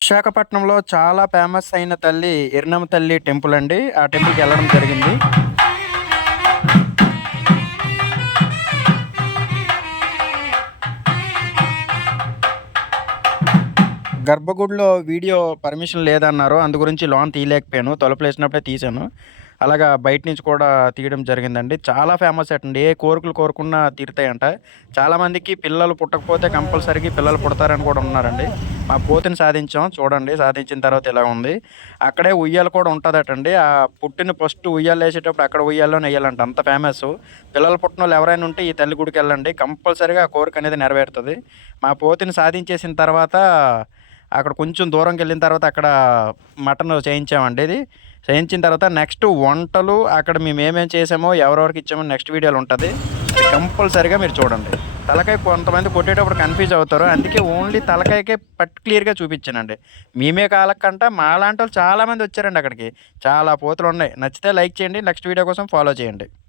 విశాఖపట్నంలో చాలా ఫేమస్ అయిన తల్లి ఎరినమ్మ తల్లి టెంపుల్ అండి. ఆ టెంపుల్‌కెళ్ళడం జరిగింది. గర్భగుడిలో వీడియో పర్మిషన్ లేదన్నారు. అందు గురించి లోన తీయలేకపోయాను. తలుపులేసినప్పుడే తీశాను. అలాగా బయట నుంచి కూడా తీయడం జరిగిందండి. చాలా ఫేమస్ అటండి. ఏ కోరికలు కోరుకున్నా తీరుతాయంట. చాలామందికి పిల్లలు పుట్టకపోతే కంపల్సరీగా పిల్లలు పుడతారని కూడా ఉన్నారండి. మా పోతుని సాధించాం. చూడండి సాధించిన తర్వాత ఇలా ఉంది. అక్కడే ఉయ్యాల కూడా ఉంటదటండి. పుట్టిన ఫస్ట్ ఉయ్యాలేసేటప్పుడు అక్కడ ఉయ్యాల్లోనే ఎయ్యాలంట. అంత ఫేమసు. పిల్లలు పుట్టనోళ్ళు ఎవరైనా ఉంటే ఈ తల్లి గుడికెళ్ళండి. కంపల్సరీగా ఆ కోరికనేది నెరవేరుతది. మా పోతుని సాధించేసిన తర్వాత అక్కడ కొంచెం దూరంకెళ్ళిన తర్వాత అక్కడ మటను చేయించామండి ఇది. చేయించిన తర్వాత నెక్స్ట్ వంటలు అక్కడ మేమేమేం చేసామో, ఎవరెవరికి ఇచ్చామో నెక్స్ట్ వీడియోలో ఉంటది. కంపల్సరీగా మీరు చూడండి. తలకాయ కొంతమంది కొట్టేటప్పుడు కన్‌ఫ్యూజ్ అవుతారు. అందుకే ఓన్లీ తలకాయకే క్లియర్‌గా చూపించానండి. మేమే కాలకంట మాలాంటోళ్ళు చాలామంది వచ్చారండి అక్కడికి. చాలా పోతులున్నాయి. నచ్చితే లైక్ చేయండి. నెక్స్ట్ వీడియో కోసం ఫాలో చేయండి.